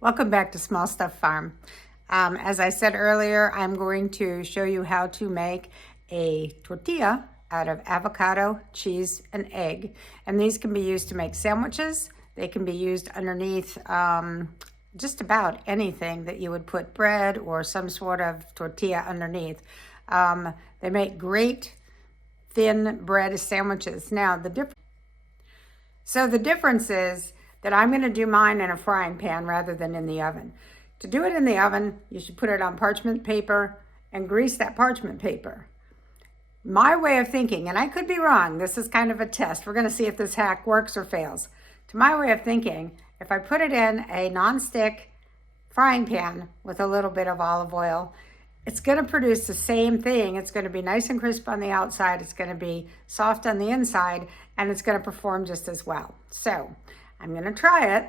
Welcome back to Small Stuff Farm. As I said earlier, I'm going to show you how to make a tortilla out of avocado, cheese, and egg. And these can be used to make sandwiches. They can be used underneath just about anything that you would put bread or some sort of tortilla underneath. They make great thin bread sandwiches. Now, the difference is that I'm going to do mine in a frying pan rather than in the oven. To do it in the oven, you should put it on parchment paper and grease that parchment paper. My way of thinking, and I could be wrong, this is kind of a test. We're going to see if this hack works or fails. To my way of thinking, if I put it in a non-stick frying pan with a little bit of olive oil, it's going to produce the same thing. It's going to be nice and crisp on the outside. It's going to be soft on the inside, and it's going to perform just as well. So I'm going to try it.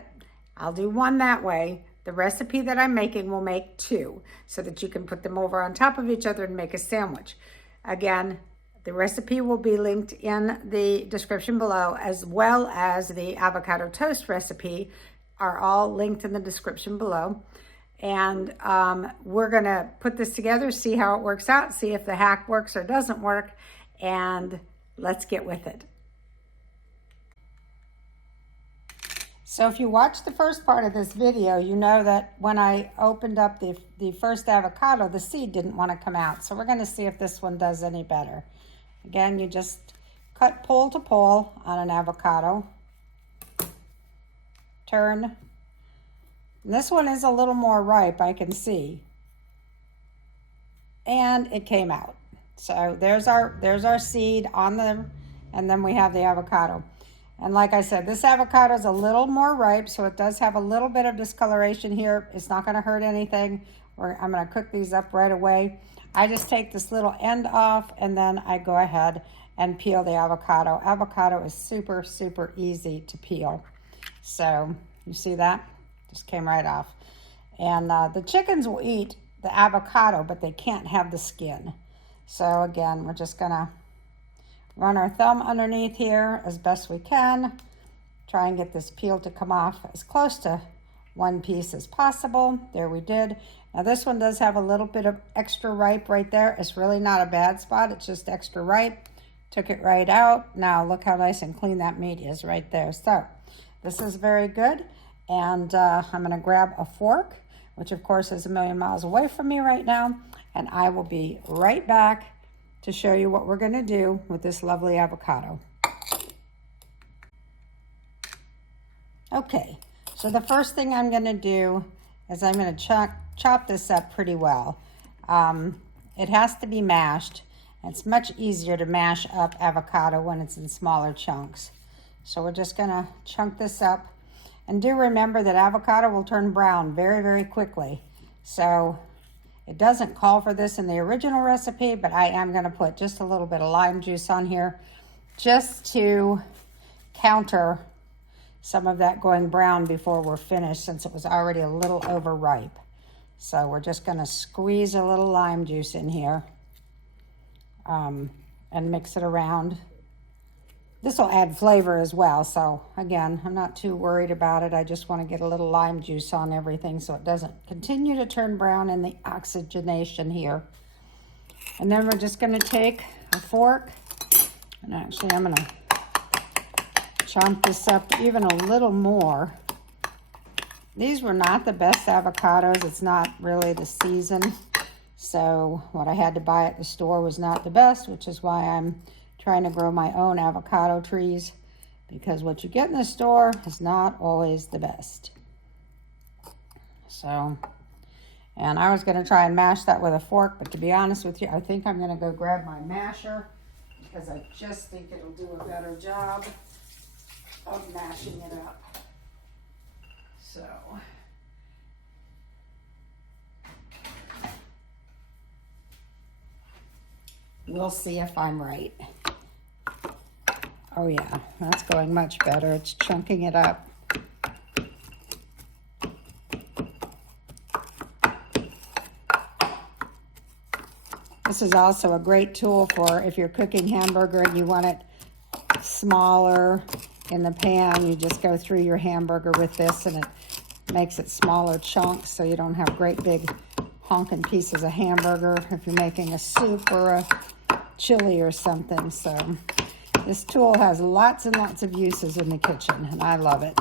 I'll do one that way. The recipe that I'm making will make two so that you can put them over on top of each other and make a sandwich. Again, the recipe will be linked in the description below, as well as the avocado toast recipe are all linked in the description below. And we're going to put this together, see how it works out, see if the hack works or doesn't work, and let's get with it. So if you watched the first part of this video, you know that when I opened up the first avocado, the seed didn't want to come out. So we're going to see if this one does any better. Again, you just cut pole to pole on an avocado. Turn. And this one is a little more ripe, I can see. And it came out. So there's our seed on them, and then we have the avocado. And like I said, this avocado is a little more ripe, so it does have a little bit of discoloration here. It's not going to hurt anything. I'm going to cook these up right away. I just take this little end off, and then I go ahead and peel the avocado. Avocado is super, super easy to peel. So you see that? Just came right off. And the chickens will eat the avocado, but they can't have the skin. So again, we're just going to run our thumb underneath here as best we can. Try and get this peel to come off as close to one piece as possible. There we did. Now this one does have a little bit of extra ripe right there. It's really not a bad spot. It's just extra ripe. Took it right out. Now look how nice and clean that meat is right there. So this is very good. And I'm going to grab a fork, which of course is a million miles away from me right now. And I will be right back to show you what we're going to do with this lovely avocado. Okay, so the first thing I'm going to do is I'm going to chop this up pretty well. It has to be mashed. It's much easier to mash up avocado when it's in smaller chunks. So we're just going to chunk this up. And do remember that avocado will turn brown very, very quickly. So it doesn't call for this in the original recipe, but I am going to put just a little bit of lime juice on here just to counter some of that going brown before we're finished, since it was already a little overripe. So we're just going to squeeze a little lime juice in here and mix it around. This will add flavor as well. So again, I'm not too worried about it. I just want to get a little lime juice on everything so it doesn't continue to turn brown in the oxygenation here. And then we're just going to take a fork, and actually I'm going to chomp this up even a little more. These were not the best avocados. It's not really the season. So what I had to buy at the store was not the best, which is why I'm trying to grow my own avocado trees, because what you get in the store is not always the best. So, and I was going to try and mash that with a fork, but to be honest with you, I think I'm going to go grab my masher, because I just think it'll do a better job of mashing it up. So we'll see if I'm right. Oh yeah, that's going much better. It's chunking it up. This is also a great tool for if you're cooking hamburger and you want it smaller in the pan. You just go through your hamburger with this and it Makes it smaller chunks so you don't have great big honking pieces of hamburger if you're making a soup or a chili or something. So this tool has lots and lots of uses in the kitchen, and I love it.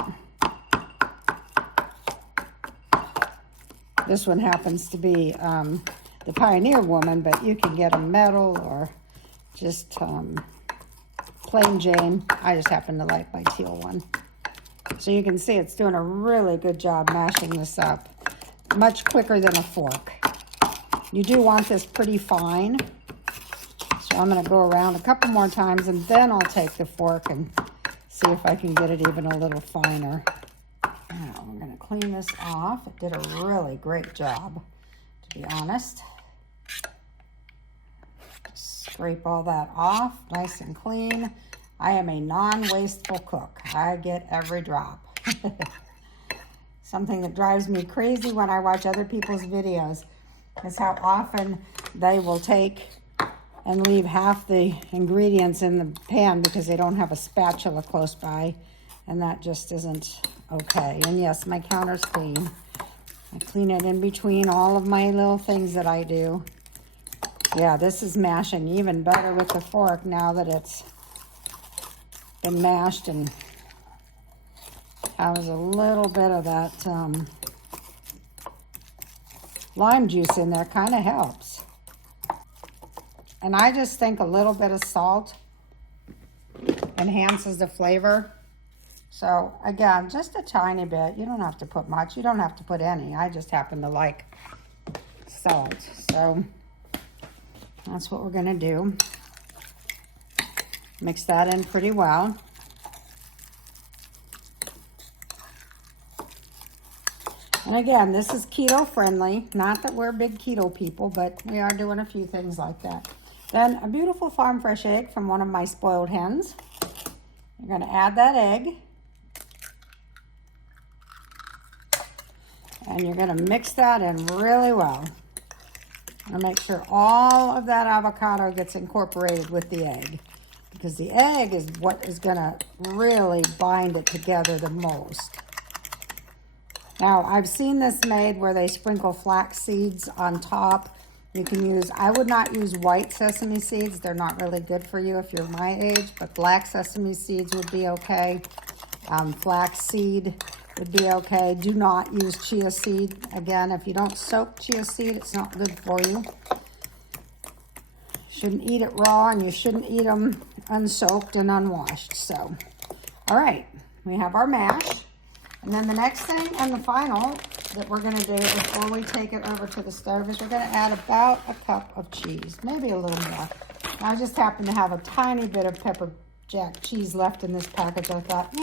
This one happens to be the Pioneer Woman, but you can get a metal or just plain Jane. I just happen to like my teal one. So you can see it's doing a really good job mashing this up. Much quicker than a fork. You do want this pretty fine. So I'm going to go around a couple more times and then I'll take the fork and see if I can get it even a little finer. Now I'm going to clean this off. It did a really great job, to be honest. Scrape all that off, nice and clean. I am a non-wasteful cook. I get every drop. Something that drives me crazy when I watch other people's videos is how often they will take and leave half the ingredients in the pan because they don't have a spatula close by, and that just isn't okay. And yes, my counter's clean. I clean it in between all of my little things that I do. Yeah, this is mashing even better with the fork now that it's been mashed and has a little bit of that lime juice in there. Kind of helps. And I just think a little bit of salt enhances the flavor. So again, just a tiny bit. You don't have to put much. You don't have to put any. I just happen to like salt. So that's what we're going to do. Mix that in pretty well. And again, this is keto friendly. Not that we're big keto people, but we are doing a few things like that. Then a beautiful farm fresh egg from one of my spoiled hens. You're going to add that egg. And you're going to mix that in really well. And make sure all of that avocado gets incorporated with the egg, because the egg is what is going to really bind it together the most. Now, I've seen this made where they sprinkle flax seeds on top. You can use, I would not use white sesame seeds. They're not really good for you if you're my age, but black sesame seeds would be okay. Flax seed would be okay. Do not use chia seed. Again, if you don't soak chia seed, it's not good for you. Shouldn't eat it raw, and you shouldn't eat them unsoaked and unwashed. So, all right, we have our mash. And then the next thing and the final that we're going to do before we take it over to the stove is we're going to add about a cup of cheese, maybe a little more. I just happen to have a tiny bit of pepper jack cheese left in this package. I thought,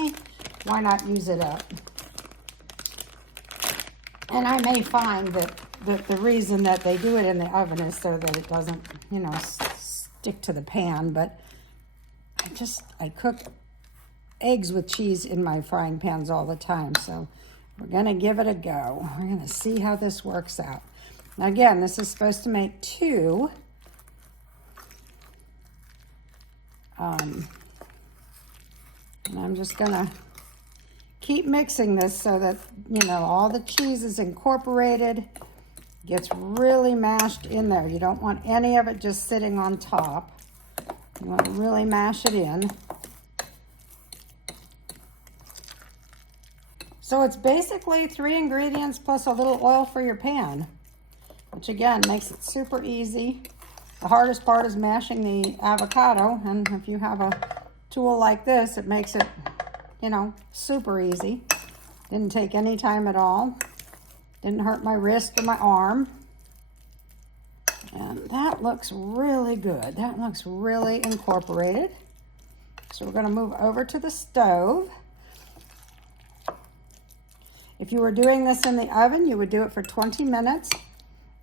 why not use it up? And I may find that the reason that they do it in the oven is so that it doesn't, stick to the pan. But I cook eggs with cheese in my frying pans all the time. So we're going to give it a go. We're going to see how this works out. Now again, this is supposed to make 2. And I'm just going to keep mixing this so that, all the cheese is incorporated, gets really mashed in there. You don't want any of it just sitting on top. You want to really mash it in. So it's basically 3 ingredients plus a little oil for your pan, which again makes it super easy. The hardest part is mashing the avocado, and if you have a tool like this, it makes it, super easy. Didn't take any time at all. Didn't hurt my wrist or my arm. And that looks really good. That looks really incorporated. So we're going to move over to the stove. If you were doing this in the oven, you would do it for 20 minutes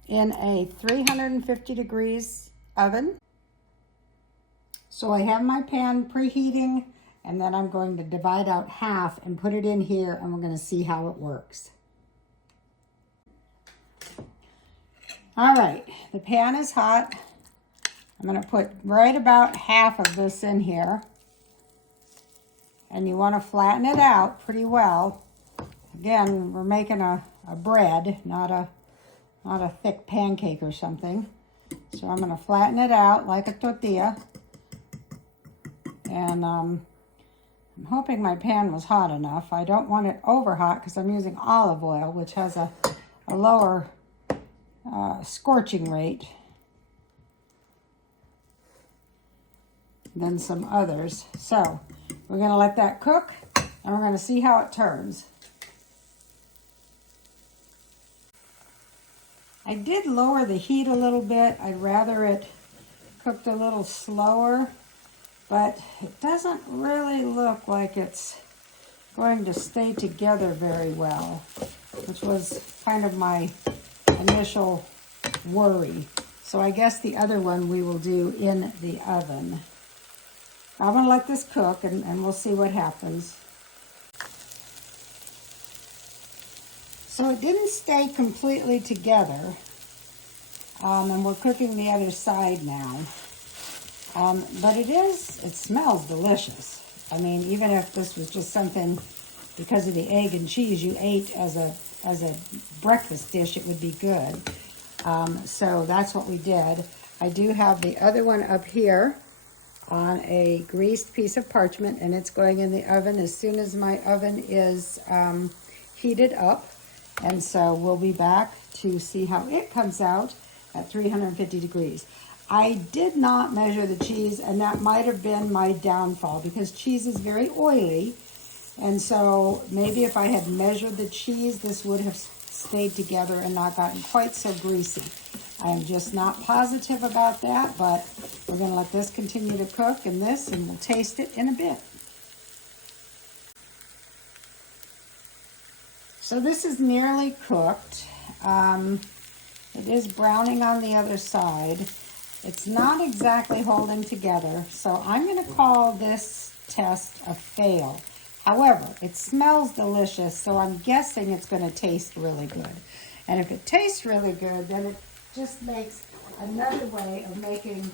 in a 350 degrees oven. So I have my pan preheating, and then I'm going to divide out half and put it in here, and we're going to see how it works. All right, the pan is hot. I'm going to put right about half of this in here. And you want to flatten it out pretty well Again, we're making a bread, not a thick pancake or something. So I'm going to flatten it out like a tortilla. And I'm hoping my pan was hot enough. I don't want it over hot because I'm using olive oil, which has a lower scorching rate than some others. So we're going to let that cook, and we're going to see how it turns. I did lower the heat a little bit. I'd rather it cooked a little slower, but it doesn't really look like it's going to stay together very well, which was kind of my initial worry. So I guess the other one we will do in the oven. I'm going to let this cook, and we'll see what happens. So it didn't stay completely together, and we're cooking the other side now. But it smells delicious. I mean, even if this was just something because of the egg and cheese you ate as a breakfast dish, it would be good. So that's what we did. I do have the other one up here on a greased piece of parchment, and it's going in the oven as soon as my oven is heated up. And so we'll be back to see how it comes out at 350 degrees. I did not measure the cheese, and that might have been my downfall because cheese is very oily. And so maybe if I had measured the cheese, this would have stayed together and not gotten quite so greasy. I'm just not positive about that, but we're going to let this continue to cook and we'll taste it in a bit. So this is nearly cooked. It is browning on the other side. It's not exactly holding together, so I'm going to call this test a fail. However, it smells delicious, so I'm guessing it's going to taste really good. And if it tastes really good, then it just makes another way of making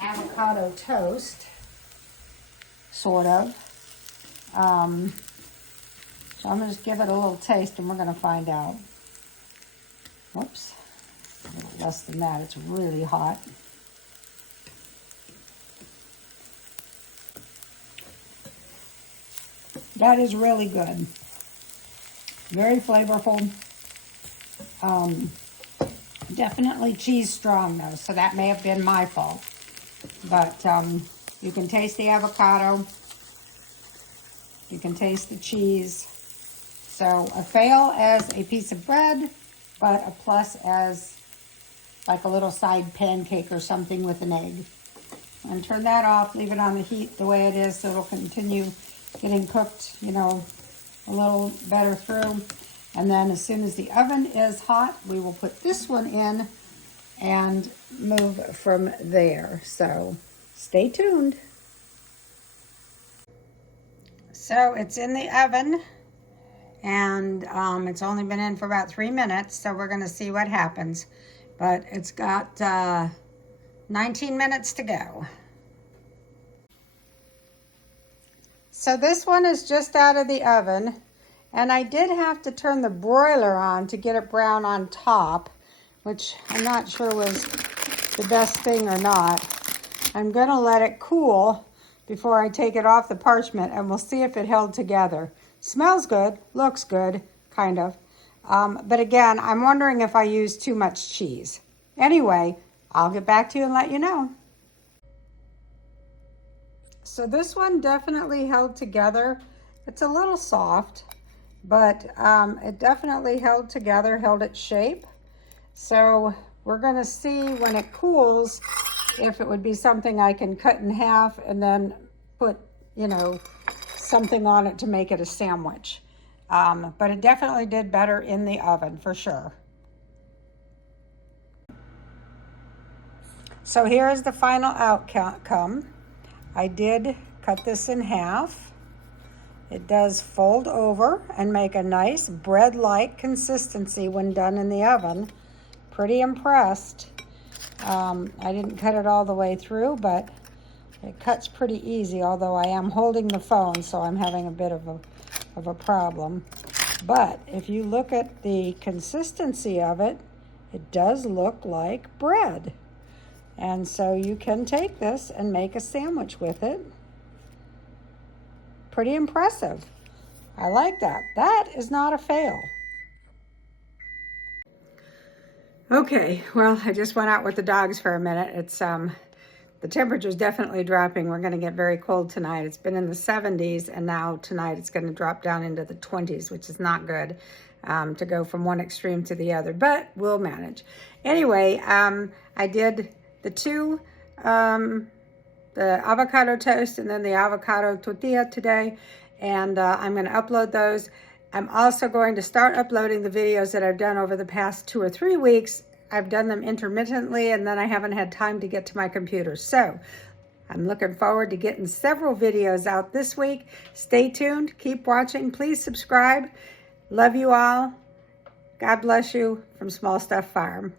avocado toast, sort of. So I'm going to just give it a little taste, and we're going to find out. Whoops, a little less than that. It's really hot. That is really good. Very flavorful. Definitely cheese strong though, so that may have been my fault. But you can taste the avocado. You can taste the cheese. So a fail as a piece of bread, but a plus as like a little side pancake or something with an egg. And turn that off, leave it on the heat the way it is so it'll continue getting cooked, a little better through. And then as soon as the oven is hot, we will put this one in and move from there. So stay tuned. So it's in the oven, and it's only been in for about 3 minutes, so we're going to see what happens. But it's got 19 minutes to go. So this one is just out of the oven, and I did have to turn the broiler on to get it brown on top, which I'm not sure was the best thing or not. I'm going to let it cool before I take it off the parchment, and we'll see if it held together. Smells good, looks good, kind of. But again, I'm wondering if I used too much cheese. Anyway, I'll get back to you and let you know. So this one definitely held together. It's a little soft, but it definitely held together, held its shape. So we're going to see when it cools if it would be something I can cut in half and then put, something on it to make it a sandwich. But it definitely did better in the oven for sure. So here is the final outcome. I did cut this in half. It does fold over and make a nice bread-like consistency when done in the oven. Pretty impressed. I didn't cut it all the way through, but it cuts pretty easy, although I am holding the phone, so I'm having a bit of a problem. But if you look at the consistency of it, it does look like bread. And so you can take this and make a sandwich with it. Pretty impressive. I like that. That is not a fail. Okay, well, I just went out with the dogs for a minute. It's the temperature's definitely dropping. We're going to get very cold tonight. It's been in the 70s, and now tonight it's going to drop down into the 20s, which is not good to go from one extreme to the other, but we'll manage. Anyway, I did the avocado toast and then the avocado tortilla today, and I'm going to upload those. I'm also going to start uploading the videos that I've done over the past 2 or 3 weeks. I've done them intermittently, and then I haven't had time to get to my computer. So I'm looking forward to getting several videos out this week. Stay tuned. Keep watching. Please subscribe. Love you all. God bless you from Small Stuff Farm.